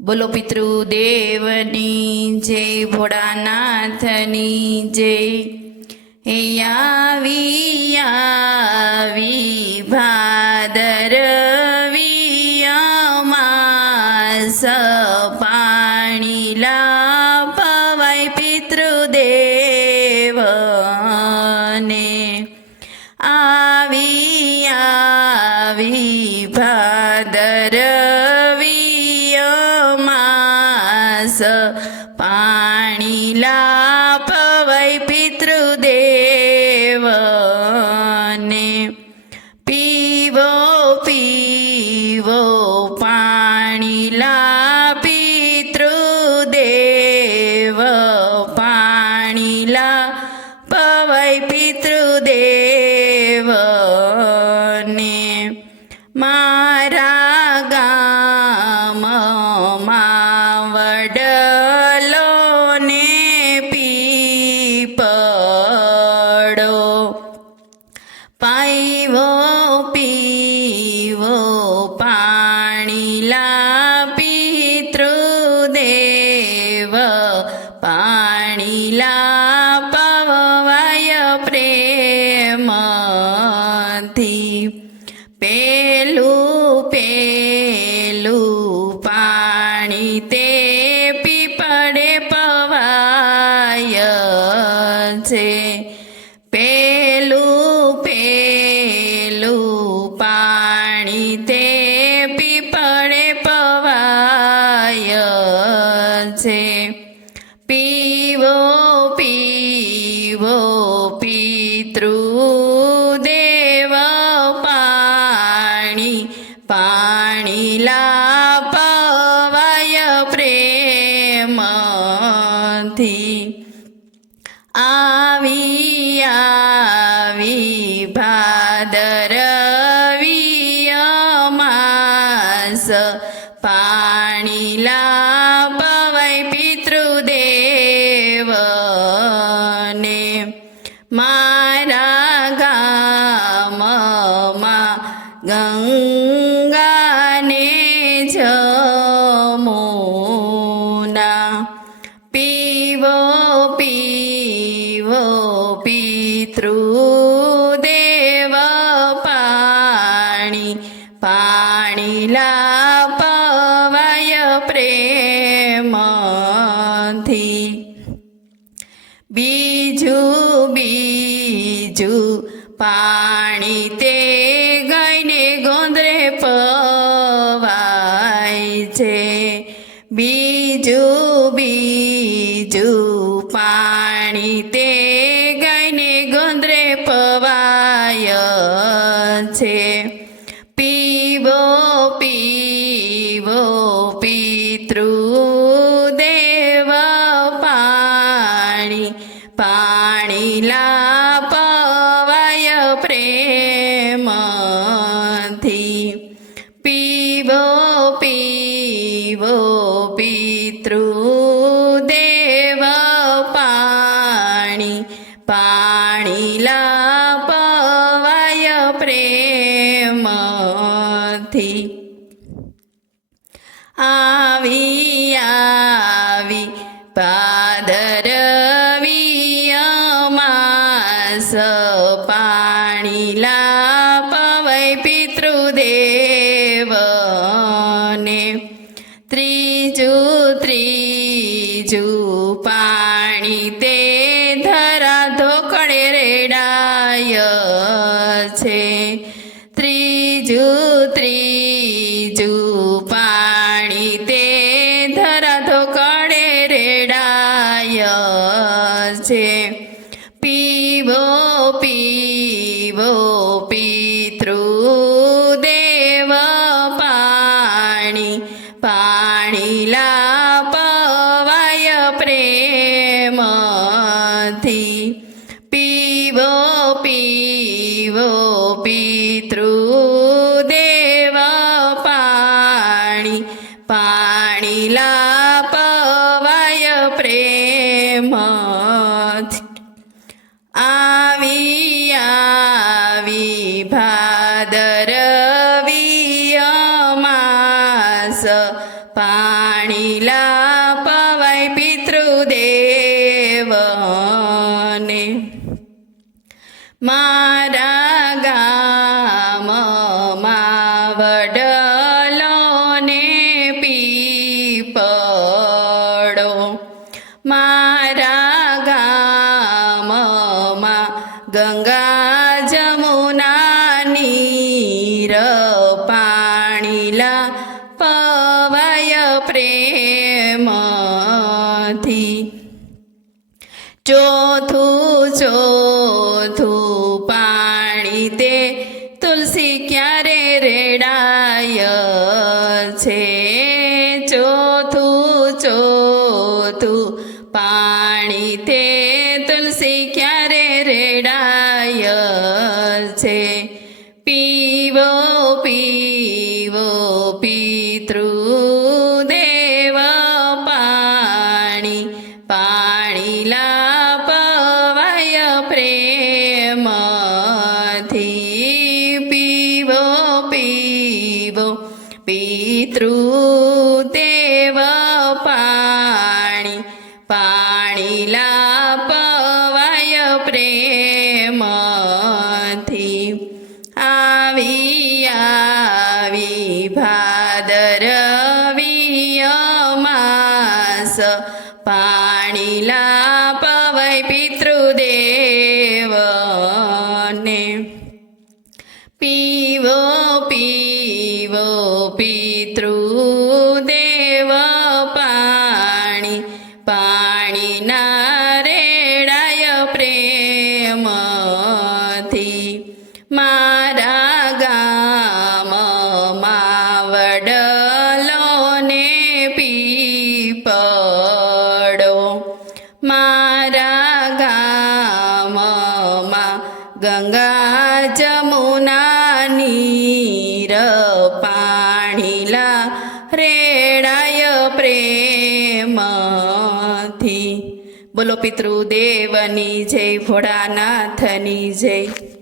બોલો પિતૃદેવની જય, ભોળાનાથની જય। હે આવી ભાદરવી અમાસ, પાણી લાપવાય પિતૃદેવને। આવી ભાદરવી અમાસ, પાણી લાપવાય પિતૃદેવને। પીવો પીવો પાણી લા પિતૃદેવ, પાણી લાપવાય પિતૃદેવને। મારા ગામમાં વડલો ને પીપળો, પાઈવો પીવો પાણી લા પિતૃદેવ, પાણી લાપવાય પ્રેમથી। પેલું પાણી તે પીપળે પવાય છે। પેલું પાણી તે પીપળે પવાય છે। પીવો પીવો પિતૃદેવ પાણી, પાણી લાપવાય પ્રેમથી। આવી ભાદરવી અમાસ, પાણી લાપવાય પિતૃદેવને। મારા ગામમાં ગંગાને જમુના, પીવો પીવો પિતૃદેવ પાણી, પાણી લાપવાય પ્રેમથી। બીજું પાણી તે ગાયને ગોંદરે પવાય છે। બીજું પાણી તે ગાયને ગોંદરે પવાય છે। પીવો પીવો પિતૃદેવ પાણી, પાણી લાપવાય પ્રેમથી। પીવો પીવો પિતૃદેવ પાણી, પાણી લાપવાય પ્રેમથી। આવી ભાદરવી અમાસ, પાણી લાપવાય પિતૃદેવને। ત્રીજું પાણી તે ધરા ધોકળે રેડાય છે। ત્રીજું પાણી તે ધરા ધોકળે રેડાય છે। પીવો પીવો પિતૃદેવ પાણી, પાણી લાપવાય પ્રેમથી। પીવો પીવો પિતૃદેવ પાણી, પાણી લાપવાય પ્રેમથી। આવી ભાદરવી અમાસ, પાણીલા પવાય પિતૃદેવને મારા ગામમાં વડલોને પીપળો મારા ગામમાં ગંગા જમુના નીર પાણીલા પવાય પ્રેમથી ચોથું પાણી તે તુલસી ક્યારે રેડાય છે ચોથું પાણી તે તુલસી ક્યારે રેડાય છે પીવો પીવો પિતૃદેવ પાણી પાણીલા પવાય પ્રેમથી પીવો પીવો પિતૃદેવ પાણી પાણીલા પવાય પ્રેમથી આવી આવી ભાદરવી અમાસ પાણીલા પવાય પિતૃદેવને પીવો પીવો પિતૃદેવ પાણી પાણીના રેડાય પ્રેમથી મારા ગામમાં વડલોને પીપળો મારા ગામમાં ગંગા જમુના નીર પાણીલા રેડાય પ્રેમથી બોલો પિતૃદેવની જય ભોળાનાથની જય